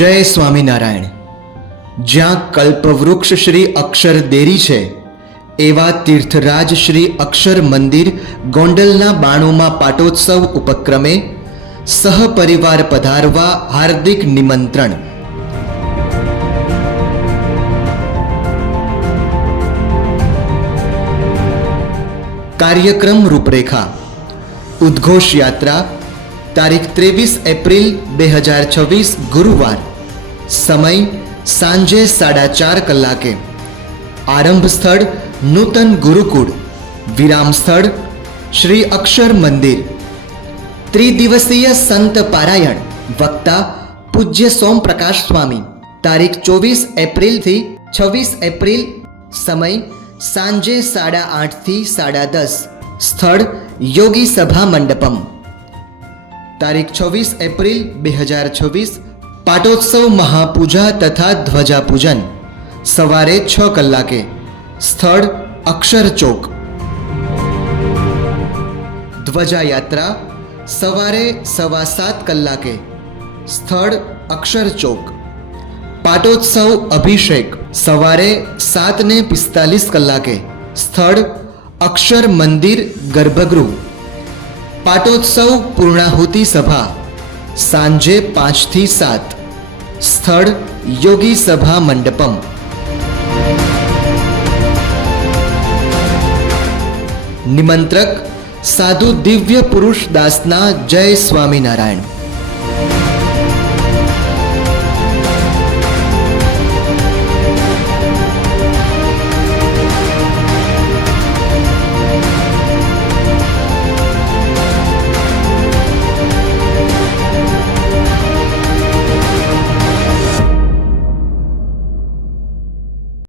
જય સ્વામિનારાયણ. જ્યાં કલ્પવૃક્ષ શ્રી અક્ષર દેરી છે એવા તીર્થરાજ શ્રી અક્ષર મંદિર ગોંડલના 92મા પાટોત્સવ ઉપક્રમે સહપરિવાર પધારવા હાર્દિક નિમંત્રણ. કાર્યક્રમ રૂપરેખા. ઉદ્ઘોષ યાત્રા તારીખ 23 એપ્રિલ 2026 ગુરુવાર. સમય સાંજે 4:30 કલાકે. આરંભ સ્થળ નૂતન ગુરુકુળ. વિરામ સ્થળ શ્રી અક્ષર મંદિર. ત્રિદિવસીય સંત પારાયણ. વક્તા પૂજ્ય સોમપ્રકાશ સ્વામી. તારીખ 24 એપ્રિલથી 26 એપ્રિલ. સમય સાંજે 8:30 થી 10:30. સ્થળ યોગી સભા મંડપમ. તારીખ 26 એપ્રિલ 2026 પાટોત્સવ મહાપૂજા તથા ધ્વજા પૂજન સવારે 6 કલાકે. સ્થળ અક્ષર ચોક. ધ્વજા યાત્રા સવારે 7:15 કલાકે. સ્થળ અક્ષર ચોક. પાટોત્સવ અભિષેક સવારે 7:45 કલાકે. સ્થળ અક્ષર મંદિર ગર્ભગૃહ. પાટોત્સવ પૂર્ણાહુતિ સભા સાંજે 5 થી 7. સ્થળ યોગી સભા મંડપમ. નિમંત્રક સાધુ દિવ્ય પુરુષ દાસના જય સ્વામિનારાયણ.